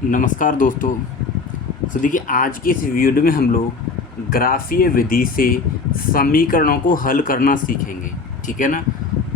नमस्कार दोस्तों। तो देखिए, आज की इस वीडियो में हम लोग ग्राफीय विधि से समीकरणों को हल करना सीखेंगे, ठीक है ना।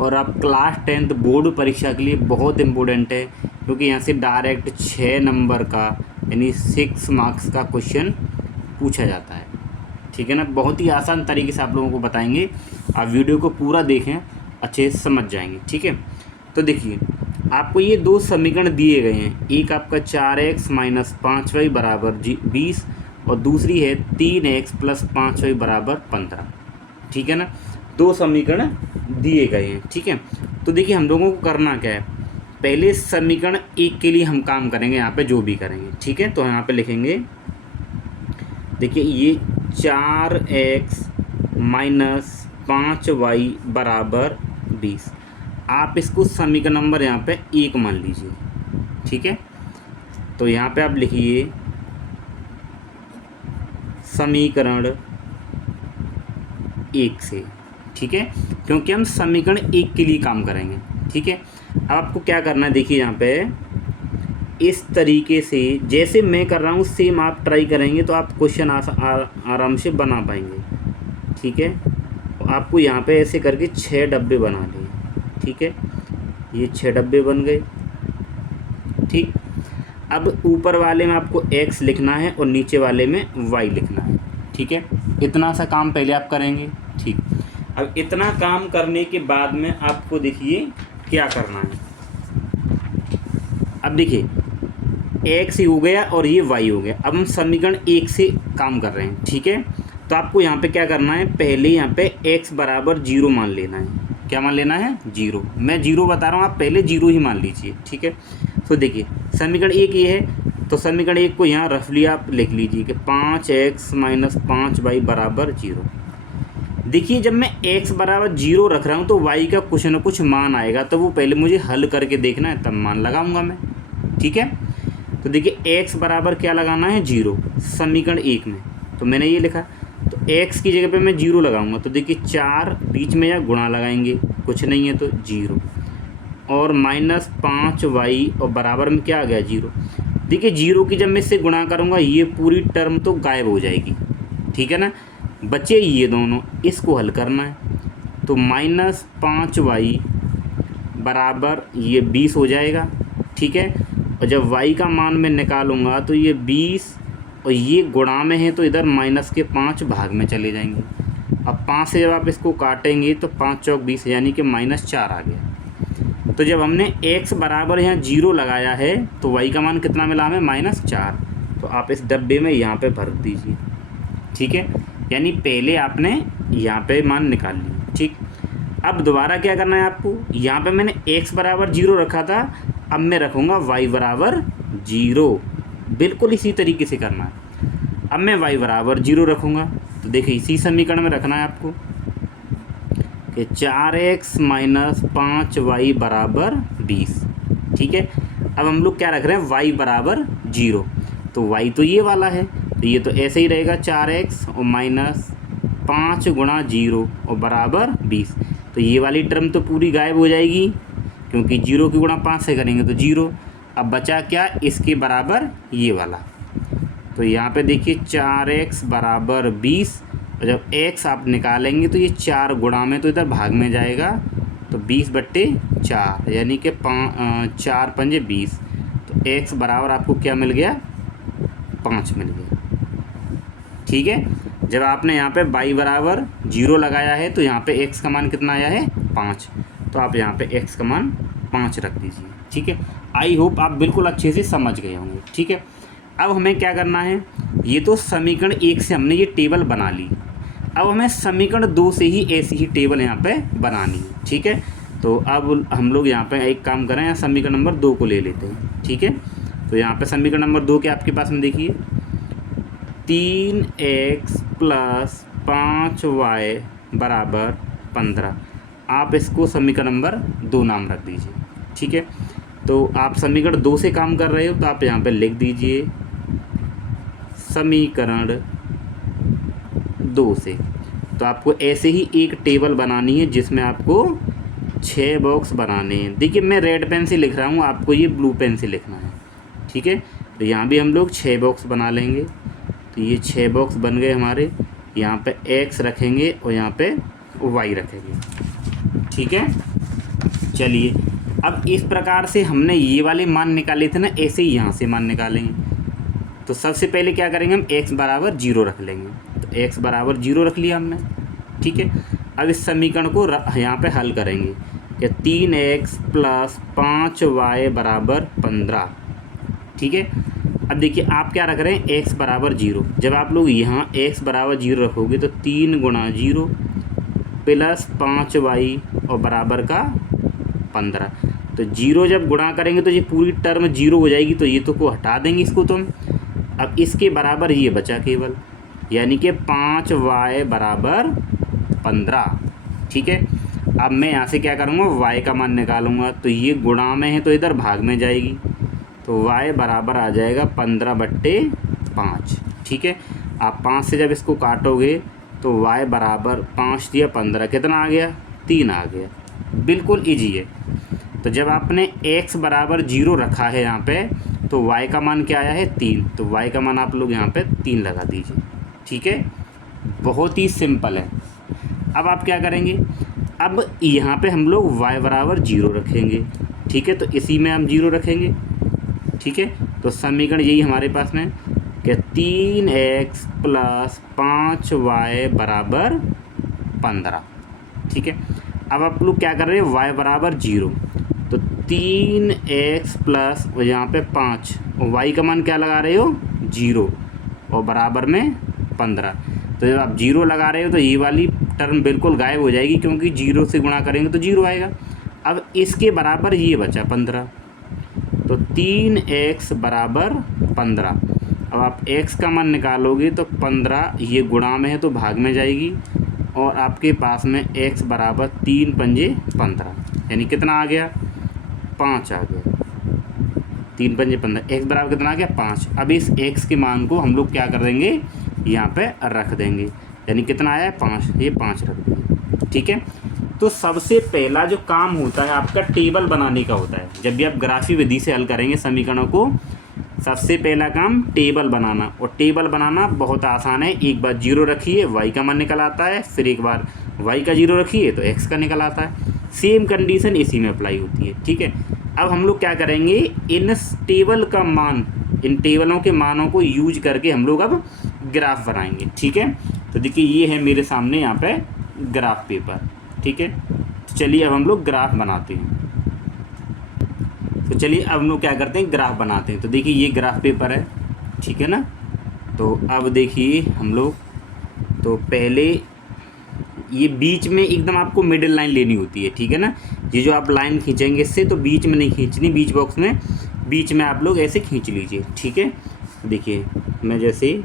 और अब क्लास 10th बोर्ड परीक्षा के लिए बहुत इम्पोर्टेंट है, क्योंकि यहाँ से डायरेक्ट 6 नंबर का यानी 6 मार्क्स का क्वेश्चन पूछा जाता है, ठीक है ना। बहुत ही आसान तरीके से आप लोगों को बताएंगे, आप वीडियो को पूरा देखें, अच्छे से समझ जाएंगे, ठीक है। तो देखिए, आपको ये दो समीकरण दिए गए हैं। एक आपका 4x माइनस 5y बराबर 20 और दूसरी है 3x प्लस 5y बराबर 15, ठीक है ना। दो समीकरण दिए गए हैं, ठीक है। तो देखिए, हम लोगों को करना क्या है, पहले समीकरण एक के लिए हम काम करेंगे, यहाँ पे जो भी करेंगे, ठीक है। तो यहाँ पे लिखेंगे, देखिए ये 4x माइनस 5y बराबर 20, आप इसको समीकरण नंबर यहाँ पे 1 मान लीजिए, ठीक है। तो यहाँ पे आप लिखिए समीकरण 1 से, ठीक है, क्योंकि हम समीकरण 1 के लिए काम करेंगे, ठीक है। अब आपको क्या करना है, देखिए यहाँ पे इस तरीके से जैसे मैं कर रहा हूँ सेम आप ट्राई करेंगे तो आप क्वेश्चन आराम से बना पाएंगे, ठीक है। तो आपको यहाँ पे ऐसे करके 6 डब्बे बना लिए, ठीक है। ये 6 डब्बे बन गए, ठीक। अब ऊपर वाले में आपको x लिखना है और नीचे वाले में y लिखना है, ठीक है। इतना सा काम पहले आप करेंगे, ठीक। अब इतना काम करने के बाद में आपको देखिए क्या करना है। अब देखिए x हो गया और ये y हो गया। अब हम समीकरण 1 से काम कर रहे हैं, ठीक है। तो आपको यहाँ पे क्या करना है, पहले यहाँ पे x बराबर 0 मान लेना है। क्या मान लेना है, 0। मैं 0 बता रहा हूँ, आप पहले 0 ही मान लीजिए, ठीक है। तो देखिए समीकरण 1 ये है, तो समीकरण 1 को यहाँ रफली आप लिख लीजिए कि 5x माइनस 5y बराबर 0। देखिए जब मैं x बराबर 0 रख रहा हूँ तो y का कुछ ना कुछ मान आएगा, तो वो पहले मुझे हल करके देखना है, तब मान लगाऊंगा मैं, ठीक है। तो देखिए x बराबर क्या लगाना है, 0 समीकरण 1 में, तो मैंने ये लिखा। तो x की जगह पे मैं 0 लगाऊंगा, तो देखिए 4 बीच में या गुणा लगाएंगे, कुछ नहीं है तो 0 और माइनस 5y और बराबर में क्या आ गया, 0। देखिए 0 की जब मैं इससे गुणा करूंगा ये पूरी टर्म तो गायब हो जाएगी, ठीक है ना। बचे ये दोनों, इसको हल करना है। तो माइनस 5y बराबर ये 20 हो जाएगा, ठीक है। और जब y का मान मैं निकालूंगा तो ये 20 और ये गुणा में है तो इधर माइनस के 5 भाग में चले जाएंगे। अब 5 से जब आप इसको काटेंगे तो 5 चौक 20 यानी कि -4 आ गया। तो जब हमने x बराबर यहाँ 0 लगाया है तो y का मान कितना मिला हमें, -4। तो आप इस डब्बे में यहाँ पे भर दीजिए, ठीक है। यानी पहले आपने यहाँ पे मान निकाल लिया, ठीक। अब दोबारा क्या करना है आपको, यहाँ पे मैंने x बराबर 0 रखा था, अब मैं रखूँगा y बराबर 0, बिल्कुल इसी तरीके से करना है। अब मैं y बराबर 0 रखूँगा, तो देखिए इसी समीकरण में रखना है आपको कि 4x माइनस 5y बराबर 20, ठीक है। अब हम लोग क्या रख रहे हैं, y बराबर 0, तो y तो ये वाला है, तो ये तो ऐसे ही रहेगा 4x और माइनस 5 गुणा 0 और बराबर 20। तो ये वाली टर्म तो पूरी गायब हो जाएगी, क्योंकि 0 की गुणा 5 से करेंगे तो 0। अब बचा क्या, इसके बराबर ये वाला। तो यहाँ पे देखिए 4x बराबर 20, और जब x आप निकालेंगे तो ये 4 गुणा में तो इधर भाग में जाएगा, तो 20/4 यानी कि 4 पंजे 20। तो x बराबर आपको क्या मिल गया, 5 मिल गया, ठीक है। जब आपने यहाँ पे y बराबर 0 लगाया है तो यहाँ पे x का मान कितना आया है, 5। तो आप यहाँ पे x का मान 5 रख दीजिए, ठीक है। आई होप आप बिल्कुल अच्छे से समझ गए होंगे, ठीक है। अब हमें क्या करना है, ये तो समीकरण 1 से हमने ये टेबल बना ली, अब हमें समीकरण 2 से ही ऐसी ही टेबल यहाँ पे बनानी है, ठीक है। तो अब हम लोग यहाँ पे एक काम करें, यहाँ समीकरण नंबर 2 को ले लेते हैं, ठीक है। तो यहाँ पे समीकरण नंबर 2 के आपके पास में देखिए 3x प्लस 5y बराबर 15, आप इसको समीकरण नंबर 2 नाम रख दीजिए, ठीक है। तो आप समीकरण 2 से काम कर रहे हो तो आप यहाँ पे लिख दीजिए समीकरण 2 से। तो आपको ऐसे ही एक टेबल बनानी है जिसमें आपको 6 बॉक्स बनाने हैं। देखिए मैं रेड पेन से लिख रहा हूँ, आपको ये ब्लू पेन से लिखना है, ठीक है। तो यहाँ भी हम लोग 6 बॉक्स बना लेंगे। तो ये 6 बॉक्स बन गए हमारे। यहाँ पे x रखेंगे और यहाँ पे y रखेंगे। ठीक है, चलिए अब इस प्रकार से हमने ये वाले मान निकाले थे ना, ऐसे ही यहाँ से मान निकालेंगे। तो सबसे पहले क्या करेंगे, हम x बराबर 0 रख लेंगे। तो x बराबर 0 रख लिया हमने। ठीक है, अब इस समीकरण को यहाँ पे हल करेंगे कि 3x + 5y बराबर 15। ठीक है, अब देखिए आप क्या रख रहे हैं, x बराबर 0। जब आप लोग यहाँ x बराबर 0 रखोगे तो 3 × 0 + 5y और बराबर का 15। तो 0 जब गुणा करेंगे तो ये पूरी टर्म 0 हो जाएगी। तो ये तो को हटा देंगे इसको तो हम। अब इसके बराबर ये बचा केवल, यानी कि 5y बराबर 15। ठीक है, अब मैं यहाँ से क्या करूँगा, y का मान निकालूंगा। तो ये गुणा में है तो इधर भाग में जाएगी। तो y बराबर आ जाएगा 15/5। ठीक है, आप 5 से जब इसको काटोगे तो y बराबर 5 दिया 15, कितना आ गया, 3 आ गया। बिल्कुल ईजी है। तो जब आपने x बराबर 0 रखा है यहाँ पे, तो y का मान क्या आया है, 3। तो y का मान आप लोग यहाँ पे 3 लगा दीजिए। ठीक है, बहुत ही सिंपल है। अब आप क्या करेंगे, अब यहाँ पे हम लोग y बराबर 0 रखेंगे। ठीक है, तो इसी में हम 0 रखेंगे। ठीक है, तो समीकरण यही हमारे पास में कि 3x + 5y बराबर 15। ठीक है, अब आप लोग क्या कर रहे हैं, y बराबर 0। तो 3x प्लस यहाँ पे 5 और y का मान क्या लगा रहे हो, 0 और बराबर में 15। तो जब आप 0 लगा रहे हो तो ये वाली टर्म बिल्कुल गायब हो जाएगी, क्योंकि 0 से गुणा करेंगे तो 0 आएगा। अब इसके बराबर ये बचा 15। तो 3x बराबर 15। अब आप x का मान निकालोगे तो 15, ये गुणा में है तो भाग में जाएगी। और आपके पास में x बराबर 3 × 5 = 15, यानी कितना आ गया, 5 आ गया। 3 × 5 = 15, x बराबर कितना आ गया, 5। अब इस x के मान को हम लोग क्या कर देंगे, यहाँ पे रख देंगे, यानी कितना आया है, 5। ये 5 रख देंगे। ठीक है, तो सबसे पहला जो काम होता है आपका टेबल बनाने का होता है। जब भी आप ग्राफी विधि से हल करेंगे समीकरणों को, सबसे पहला काम टेबल बनाना। और टेबल बनाना बहुत आसान है। एक बार 0 रखिए, y का मान निकल आता है। फिर एक बार y का 0 रखिए तो x का निकल आता है। सेम कंडीशन इसी में अप्लाई होती है। ठीक है, अब हम लोग क्या करेंगे, इन टेबल का मान, इन टेबलों के मानों को यूज करके हम लोग अब ग्राफ बनाएंगे। ठीक है, तो देखिए ये है मेरे सामने यहाँ पे ग्राफ पेपर। ठीक है, तो चलिए अब हम लोग ग्राफ बनाते हैं। तो चलिए अब हम लोग क्या करते हैं, ग्राफ बनाते हैं। तो देखिए ये ग्राफ पेपर है। ठीक है ना, तो अब देखिए हम लोग, तो पहले ये बीच में एकदम आपको मिडिल लाइन लेनी होती है। ठीक है ना, ये जो आप लाइन खींचेंगे इससे, तो बीच में नहीं खींचनी, बीच बॉक्स में, बीच में आप लोग ऐसे खींच लीजिए। ठीक है, देखिए मैं जैसे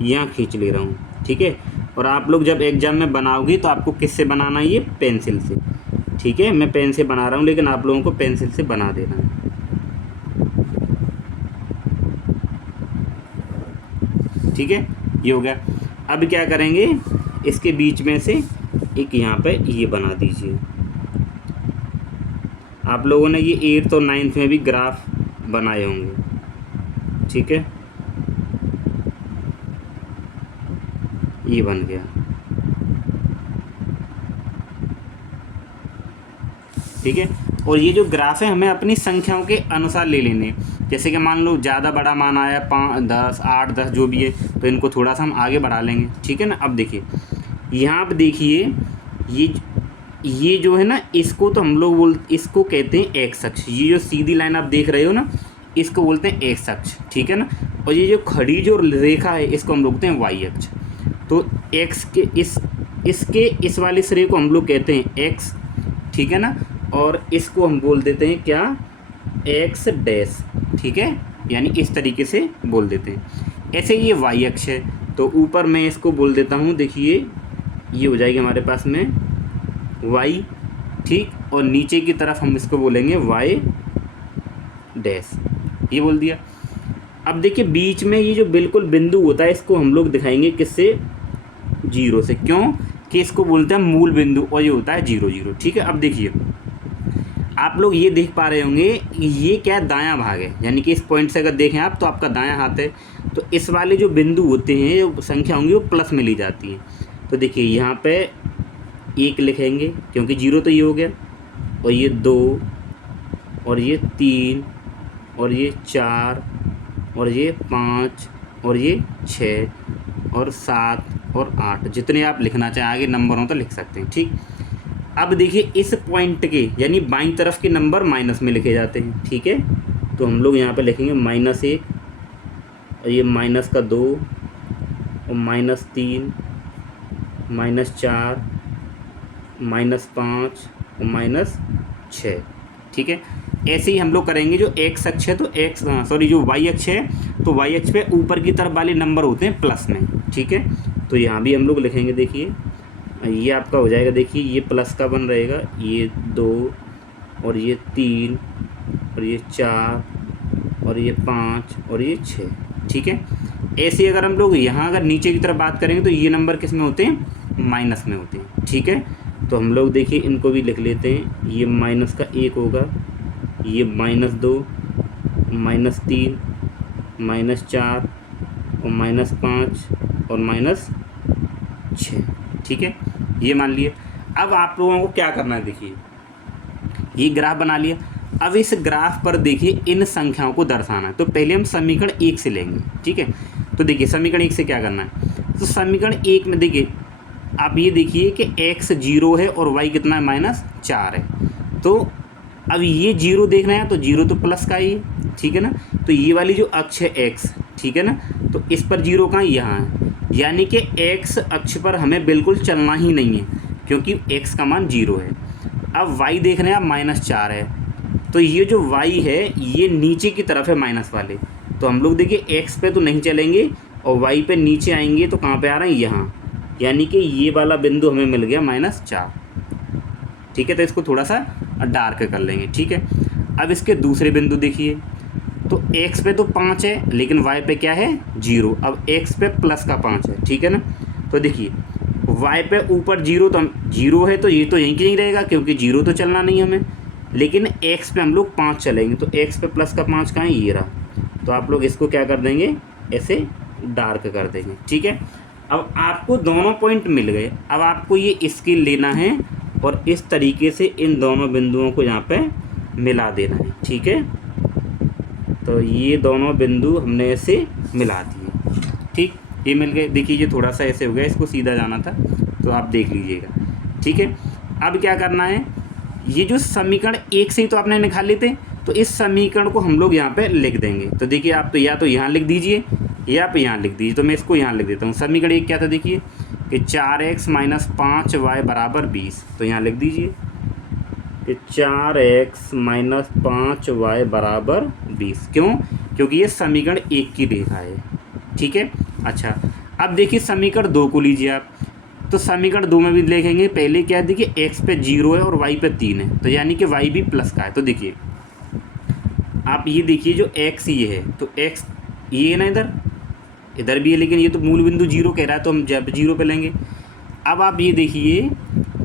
यहाँ खींच ले रहा हूँ। ठीक है, और आप लोग जब एग्जाम में बनाओगे तो आपको किससे बनाना है, ये पेंसिल से। ठीक है, मैं पेन से बना रहा हूँ, लेकिन आप लोगों को पेंसिल से बना देना है। ठीक है, ये हो गया। अब क्या करेंगे, इसके बीच में से एक यहाँ पे ये बना दीजिए। आप लोगों ने ये 8th और 9th में भी ग्राफ बनाए होंगे। ठीक है, ये बन गया। ठीक है, और ये जो ग्राफ है हमें अपनी संख्याओं के अनुसार ले लेने। जैसे कि मान लो ज़्यादा बड़ा मान आया 5, 10, 8, 10 जो भी है, तो इनको थोड़ा सा हम आगे बढ़ा लेंगे। ठीक है ना, अब देखिए यहाँ पे देखिए ये जो है ना, इसको तो हम लोग इसको कहते हैं एक्स अक्ष। ये जो सीधी लाइन आप देख रहे हो ना, इसको बोलते हैं एक्स अक्ष। ठीक है ना, और ये जो खड़ी जो रेखा है इसको हम लोग कहते हैं वाई अक्ष। तो एक्स के इसके इस वाले सिरे को हम लोग कहते हैं एक्स। ठीक है ना, और इसको हम बोल देते हैं क्या, एक्स डैश। ठीक है, यानी इस तरीके से बोल देते हैं। ऐसे ये वाई अक्ष है, तो ऊपर मैं इसको बोल देता हूँ, देखिए ये हो जाएगी हमारे पास में वाई। ठीक, और नीचे की तरफ हम इसको बोलेंगे वाई डैश, ये बोल दिया। अब देखिए बीच में ये जो बिल्कुल बिंदु होता है इसको हम लोग दिखाएंगे किससे, 0 से। क्यों कि इसको बोलते हैं मूल बिंदु, और ये होता है 0, 0। ठीक है, अब देखिए आप लोग ये देख पा रहे होंगे ये क्या है, दायां भाग है, यानी कि इस पॉइंट से अगर देखें आप तो आपका दायां हाथ है। तो इस वाले जो बिंदु होते हैं, जो संख्या होंगी वो प्लस में ली जाती है। तो देखिए यहाँ पे 1 लिखेंगे क्योंकि 0 तो ये हो गया, और ये 2 और ये 3 और ये 4 और ये 5 और ये 6 और 7 और 8, जितने आप लिखना चाहें आगे नंबरों तो लिख सकते हैं। ठीक, अब देखिए इस पॉइंट के यानी बाईं तरफ के नंबर माइनस में लिखे जाते हैं। ठीक है, तो हम लोग यहाँ पे लिखेंगे -1 और ये माइनस का 2 और -3 -4 -5 और -6। ठीक है, ऐसे ही हम लोग करेंगे। जो एक्स अक्ष है तो जो वाई अक्ष है तो वाई अक्ष पे ऊपर की तरफ वाले नंबर होते हैं प्लस में। ठीक है, तो यहाँ भी हम लोग लिखेंगे। देखिए ये आपका हो जाएगा, देखिए ये प्लस का बन रहेगा, ये 2 और ये 3 और ये 4 और ये 5 और ये 6। ठीक है, ऐसे अगर हम लोग यहाँ अगर नीचे की तरफ बात करेंगे तो ये नंबर किस में होते हैं, माइनस में होते हैं। ठीक है, तो हम लोग देखिए इनको भी लिख लेते हैं। ये माइनस का 1 होगा, ये -2 -3 -4 और -5 और -6। ठीक है, ये मान लिए। अब आप लोगों को क्या करना है, देखिए ये ग्राफ बना लिया। अब इस ग्राफ पर देखिए इन संख्याओं को दर्शाना है। तो पहले हम समीकरण 1 से लेंगे। ठीक है, तो देखिए समीकरण 1 से क्या करना है, तो समीकरण 1 में देखिए आप ये देखिए कि x 0 है और y कितना है, -4 है। तो अब ये 0 देखना है तो 0 तो प्लस का ही है। ठीक है ना, तो ये वाली जो अक्ष है x, ठीक है ना, तो इस पर 0 कहाँ, यहाँ है, यानी कि x अक्ष पर हमें बिल्कुल चलना ही नहीं है क्योंकि x का मान 0 है। अब y देख रहे हैं आप -4 है, तो ये जो y है ये नीचे की तरफ है माइनस वाले, तो हम लोग देखिए x पे तो नहीं चलेंगे और y पे नीचे आएंगे तो कहाँ पे आ रहे हैं, यहाँ, यानी कि ये वाला बिंदु हमें मिल गया -4। ठीक है, तो इसको थोड़ा सा डार्क कर लेंगे। ठीक है, अब इसके दूसरे बिंदु देखिए, तो x पे तो 5 है लेकिन y पे क्या है, 0। अब x पे प्लस का 5 है। ठीक है ना, तो देखिए y पे ऊपर 0, तो हम 0 है तो ये तो यहीं की नहीं रहेगा क्योंकि 0 तो चलना नहीं हमें, लेकिन x पे हम लोग 5 चलेंगे, तो x पे प्लस का 5 कहाँ है, ये रहा। तो आप लोग इसको क्या कर देंगे, ऐसे डार्क कर देंगे। ठीक है, अब आपको दोनों पॉइंट मिल गए। अब आपको ये स्केल लेना है और इस तरीके से इन दोनों बिंदुओं को यहाँ पे मिला देना है। ठीक है, तो ये दोनों बिंदु हमने ऐसे मिला दिए। ठीक, ये मिल गए। देखिए ये थोड़ा सा ऐसे हो गया, इसको सीधा जाना था तो आप देख लीजिएगा। ठीक है, अब क्या करना है, ये जो समीकरण 1 से ही तो आपने निकाल लेते, तो इस समीकरण को हम लोग यहाँ पे लिख देंगे। तो देखिए आप तो या तो यहाँ लिख दीजिए या आप यहाँ लिख दीजिए, तो मैं इसको यहाँ लिख देता हूँ। समीकरण 1 क्या था, देखिए कि 4x - 5y = 20, तो यहाँ लिख दीजिए कि 4x - 5y = 20। क्यों, क्योंकि ये समीकरण 1 की रेखा है। ठीक है, अच्छा अब देखिए समीकरण 2 को लीजिए आप, तो समीकरण 2 में भी लिखेंगे। पहले क्या है, देखिए x पे 0 है और y पे 3 है, तो यानी कि y भी प्लस का है। तो देखिए आप ये देखिए जो x ये है, तो x ये है ना, इधर भी है, लेकिन ये तो मूल बिंदु 0 कह रहा है तो हम जब 0 पे लेंगे। अब आप ये देखिए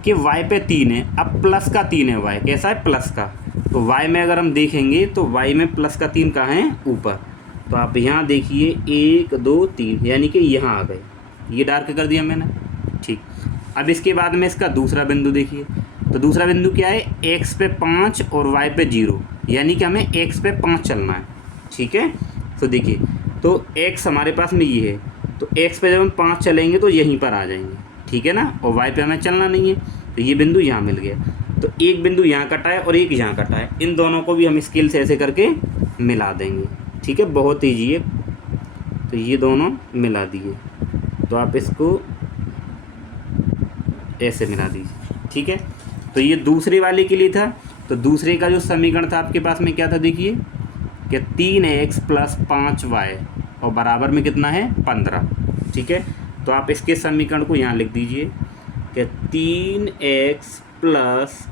कि y पे 3 है, अब प्लस का 3 है, y कैसा है, प्लस का। तो y में अगर हम देखेंगे तो y में प्लस का 3 कहाँ है, ऊपर। तो आप यहाँ देखिए 1 2 3, यानी कि यहाँ आ गए, ये डार्क कर दिया मैंने। ठीक, अब इसके बाद में इसका दूसरा बिंदु देखिए, तो दूसरा बिंदु क्या है, x पे 5 और y पे 0, यानी कि हमें x पे 5 चलना है। ठीक है, तो देखिए तो x हमारे पास में ये है, तो x पे जब हम 5 चलेंगे तो यहीं पर आ जाएंगे। ठीक है ना, और y पे हमें चलना नहीं है, तो ये बिंदु यहाँ मिल गया। तो एक बिंदु यहाँ कटा है और एक यहाँ कटा है, इन दोनों को भी हम स्केल से ऐसे करके मिला देंगे। ठीक है, बहुत ईजी है। तो ये दोनों मिला दिए, तो आप इसको ऐसे मिला दीजिए। ठीक है, तो ये दूसरे वाले के लिए था। तो दूसरे का जो समीकरण था आपके पास में क्या था, देखिए कि 3x + 5y और बराबर में कितना है, 15। ठीक है, तो आप इसके समीकरण को यहाँ लिख दीजिए कि 3x +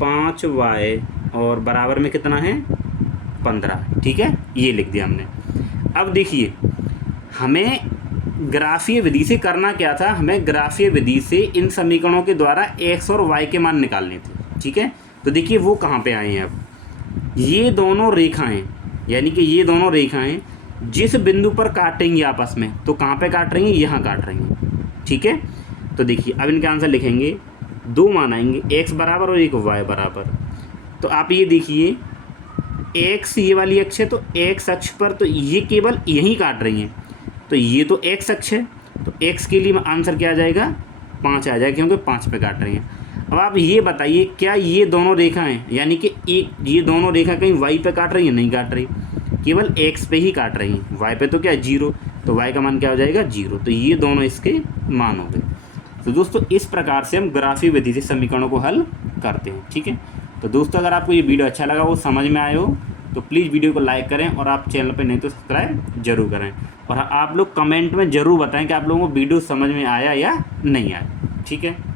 5y और बराबर में कितना है, 15। ठीक है, ये लिख दिया हमने। अब देखिए हमें ग्राफीय विधि से करना क्या था, हमें ग्राफीय विधि से इन समीकरणों के द्वारा x और y के मान निकालने थे। ठीक है, तो देखिए वो कहाँ पे आए हैं। अब ये दोनों रेखाएं, यानी कि ये दोनों रेखाएं जिस बिंदु पर काटेंगी आपस में, तो कहाँ पे काट रही हैं, यहाँ काट रही हैं। ठीक है, तो देखिए अब इनके आंसर लिखेंगे, 2 मान आएंगे, x बराबर और एक y बराबर। तो आप ये देखिए x ये वाली अक्ष है, तो x अक्ष पर तो ये केवल यहीं काट रही हैं, तो ये तो x अक्ष है, तो x के लिए आंसर क्या आ जाएगा, 5 आ जाएगा, क्योंकि 5 पे काट रही हैं। अब आप ये बताइए क्या ये दोनों रेखाएं, यानी कि एक ये दोनों रेखा कहीं y पे काट रही है, नहीं काट रही, केवल x पे ही काट रही हैं, y पे तो क्या है 0, तो y का मान क्या हो जाएगा 0। तो ये दोनों इसके मान हो गए। तो दोस्तों इस प्रकार से हम ग्राफीय विधि से समीकरणों को हल करते हैं। ठीक है, तो दोस्तों अगर आपको ये वीडियो अच्छा लगा, वो समझ में आए हो, तो प्लीज़ वीडियो को लाइक करें, और आप चैनल पर नहीं तो सब्सक्राइब जरूर करें, और आप लोग कमेंट में ज़रूर बताएं कि आप लोगों को वीडियो समझ में आया या नहीं आया। ठीक है।